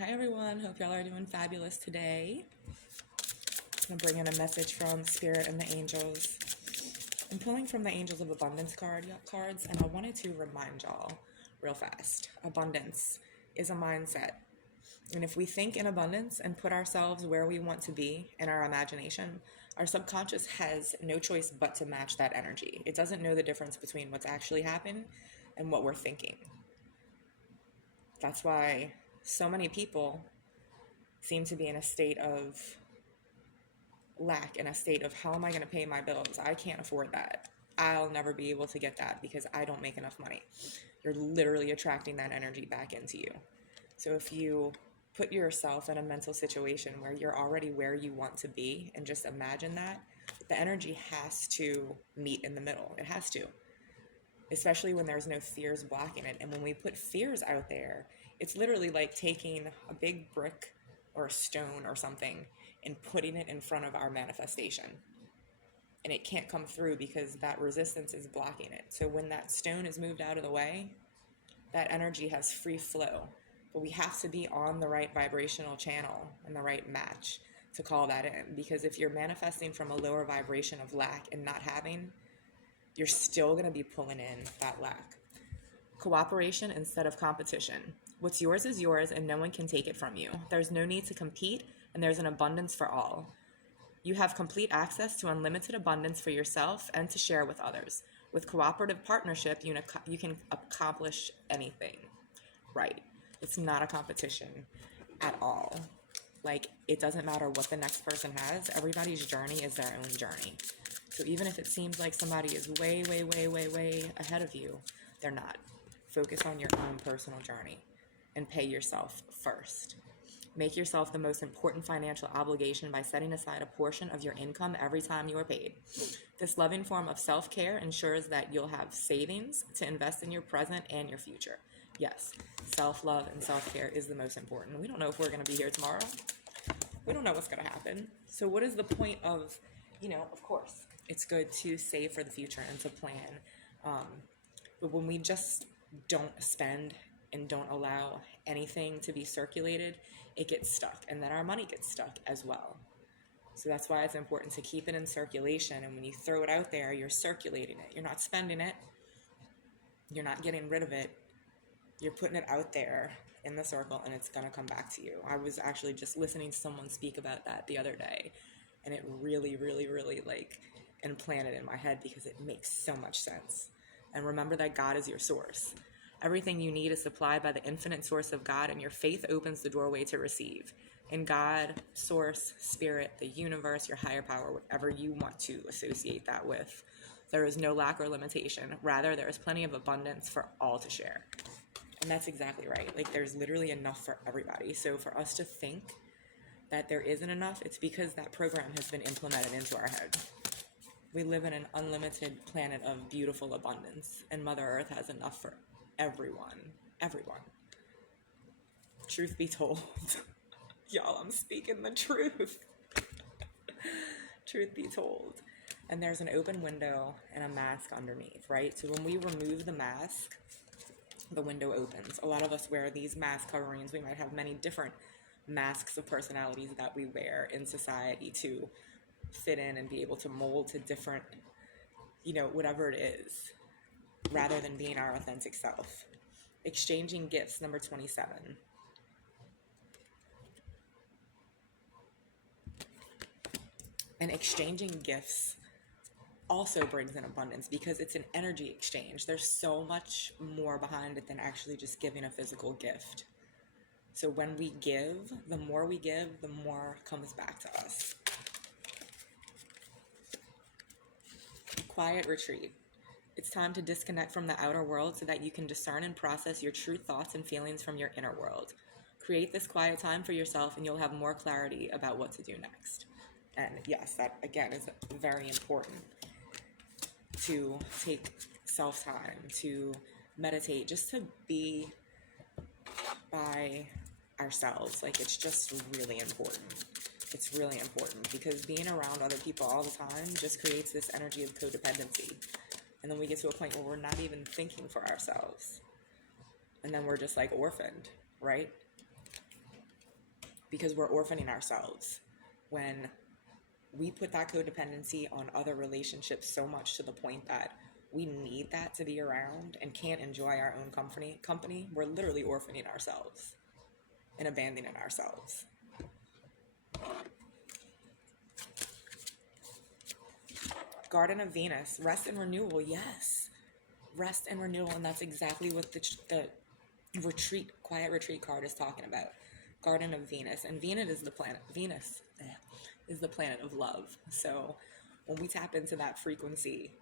Hi everyone, hope y'all are doing fabulous today. I'm bringing a message from Spirit and the Angels. I'm pulling from the Angels of Abundance cards, and I wanted to remind y'all real fast. Abundance is a mindset. And if we think in abundance and put ourselves where we want to be in our imagination, our subconscious has no choice but to match that energy. It doesn't know the difference between what's actually happened and what we're thinking. That's why so many people seem to be in a state of lack, in a state of how am I going to pay my bills? I can't afford that. I'll never be able to get that because I don't make enough money. You're literally attracting that energy back into you. So if you put yourself in a mental situation where you're already where you want to be and just imagine that, the energy has to meet in the middle. It has to, especially when there's no fears blocking it. And when we put fears out there, it's literally like taking a big brick or a stone or something and putting it in front of our manifestation. And it can't come through because that resistance is blocking it. So when that stone is moved out of the way, that energy has free flow. But we have to be on the right vibrational channel and the right match to call that in. Because if you're manifesting from a lower vibration of lack and not having, you're still going to be pulling in that lack. Cooperation instead of competition. What's yours is yours and no one can take it from you. There's no need to compete and there's an abundance for all. You have complete access to unlimited abundance for yourself and to share with others. With cooperative partnership, you can accomplish anything. Right. It's not a competition at all. Like, it doesn't matter what the next person has. Everybody's journey is their own journey. So even if it seems like somebody is way, way, way, way, way ahead of you, they're not. Focus on your own personal journey and pay yourself first. Make yourself the most important financial obligation by setting aside a portion of your income every time you are paid. This loving form of self-care ensures that you'll have savings to invest in your present and your future. Yes, self-love and self-care is the most important. We don't know if we're going to be here tomorrow. We don't know what's going to happen. So what is the point of, of course, it's good to save for the future and to plan. But when we just don't spend and don't allow anything to be circulated, it gets stuck. And then our money gets stuck as well. So that's why it's important to keep it in circulation. And when you throw it out there, you're circulating it. You're not spending it. You're not getting rid of it. You're putting it out there in the circle and it's going to come back to you. I was actually just listening to someone speak about that the other day. And it really, really, really implanted in my head because it makes so much sense. And remember that God is your source. Everything you need is supplied by the infinite source of God, and your faith opens the doorway to receive. In God, source, spirit, the universe, your higher power, whatever you want to associate that with, there is no lack or limitation. Rather, there is plenty of abundance for all to share. And that's exactly right. Like, there's literally enough for everybody. So for us to think that there isn't enough, it's because that program has been implemented into our head. We live in an unlimited planet of beautiful abundance, and Mother Earth has enough for everyone. Truth be told, y'all, I'm speaking the truth. Truth be told. And there's an open window and a mask underneath, right? So when we remove the mask, the window opens. A lot of us wear these mask coverings. We might have many different masks of personalities that we wear in society to fit in and be able to mold to different, whatever it is, rather than being our authentic self. Exchanging gifts, number 27. And exchanging gifts also brings in abundance because it's an energy exchange. There's so much more behind it than actually just giving a physical gift. So when we give, the more we give, the more comes back to us. Quiet retreat. It's time to disconnect from the outer world so that you can discern and process your true thoughts and feelings from your inner world. Create this quiet time for yourself and you'll have more clarity about what to do next. And yes, that again is very important, to take self-time, to meditate, just to be by ourselves. Like, it's just really important. It's really important because being around other people all the time just creates this energy of codependency. And then we get to a point where we're not even thinking for ourselves. And then we're just like orphaned, right? because we're orphaning ourselves when we put that codependency on other relationships so much to the point that we need that to be around and can't enjoy our own company. We're literally orphaning ourselves and abandoning ourselves. Garden of Venus, rest and renewal. Yes, rest and renewal. And that's exactly what the quiet retreat card is talking about. Garden of Venus. And Venus is the planet. Venus is the planet of love. So when we tap into that frequency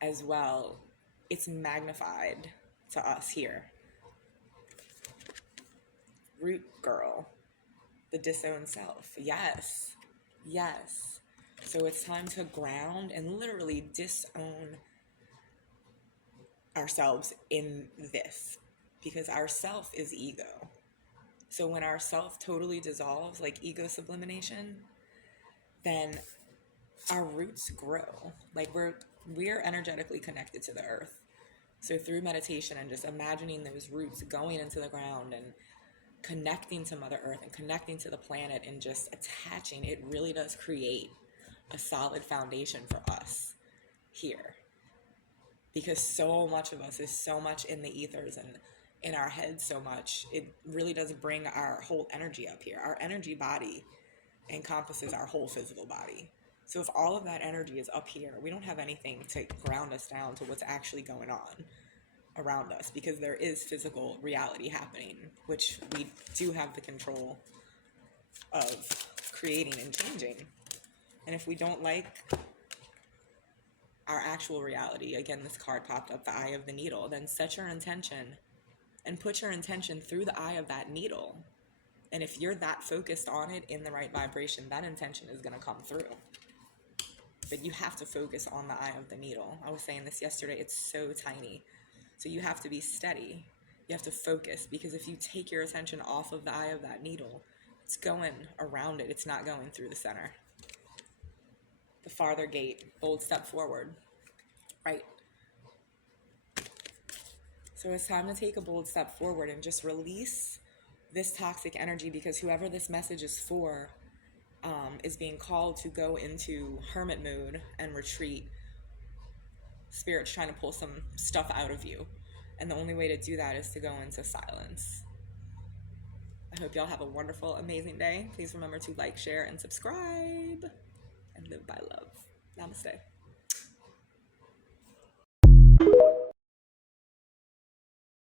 as well, it's magnified to us here. Root girl, the disowned self. Yes, yes. So it's time to ground and literally disown ourselves in this, because our self is ego. So when our self totally dissolves, like ego sublimation, then our roots grow. Like we're energetically connected to the earth. So through meditation and just imagining those roots going into the ground and connecting to Mother Earth and connecting to the planet and just attaching, it really does create a solid foundation for us here. Because so much of us is so much in the ethers and in our heads so much, it really does bring our whole energy up here. Our energy body encompasses our whole physical body. So if all of that energy is up here, we don't have anything to ground us down to what's actually going on around us, because there is physical reality happening, which we do have the control of creating and changing. And if we don't like our actual reality, again, this card popped up, the eye of the needle, then set your intention and put your intention through the eye of that needle. And if you're that focused on it in the right vibration, that intention is going to come through. But you have to focus on the eye of the needle. I was saying this yesterday, it's so tiny. So you have to be steady. You have to focus, because if you take your attention off of the eye of that needle, it's going around it. It's not going through the center. The farther gate, bold step forward. Right. So it's time to take a bold step forward and just release this toxic energy, because whoever this message is for is being called to go into hermit mode and retreat. Spirit's trying to pull some stuff out of you. And the only way to do that is to go into silence. I hope y'all have a wonderful, amazing day. Please remember to like, share, and subscribe. And live by love. Namaste.